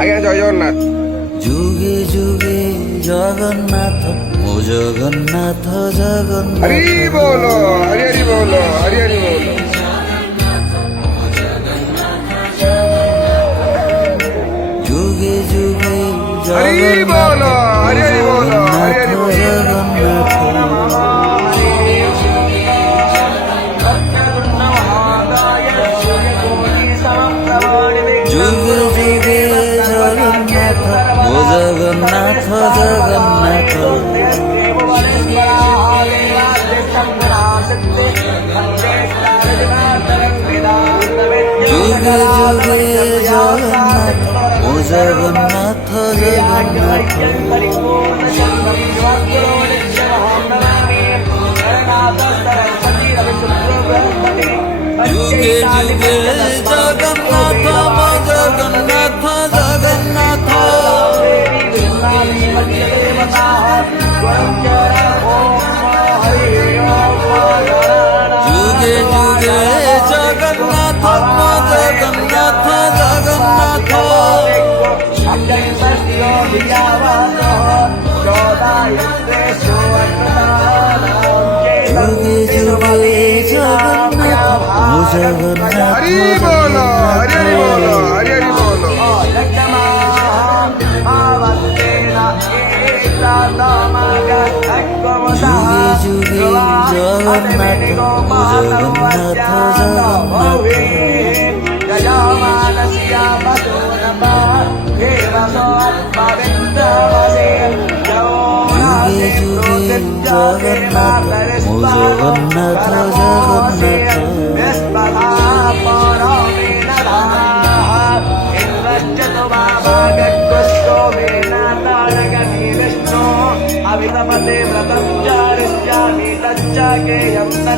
আগে জয় জগন্নাথ। যুগে যুগে জগন্নাথ, ও জগন্নাথ জগন্নাথ। হরি বলো, হরি হরি বলো, হরি হরি বলো। যুগে যুগে হরি জগন্নাথ, বলো, ও হরি হরি বলো, হরি জগন্নাথ হরি বলো। জগন্নাথ। যুগে যুগে জগন্নাথ, ও জগন্নাথ জগন্নাথ। যুগে যুগে জগন্নাথ, ও জগন্নাথ জগন্নাথ। যুগে যুগে জগন্নাথ, ও জগন্নাথ জগন্নাথ। যুগে যুগে জগন্নাথ, ও জগন্নাথ জগন্নাথ। যুগে যুগে জগন্নাথ, ও জগন্নাথ হরি বলো, হরি হরি বলো, হরি হরি বলো। যুগে যুগে জগন্নাথ, ও জগন্নাথ জগন্নাথ। যুগে যুগে জগন্নাথ, ও জগন্নাথ জগন্নাথ। अभितपते व्रतं चारिष्यामि तच्च गेयं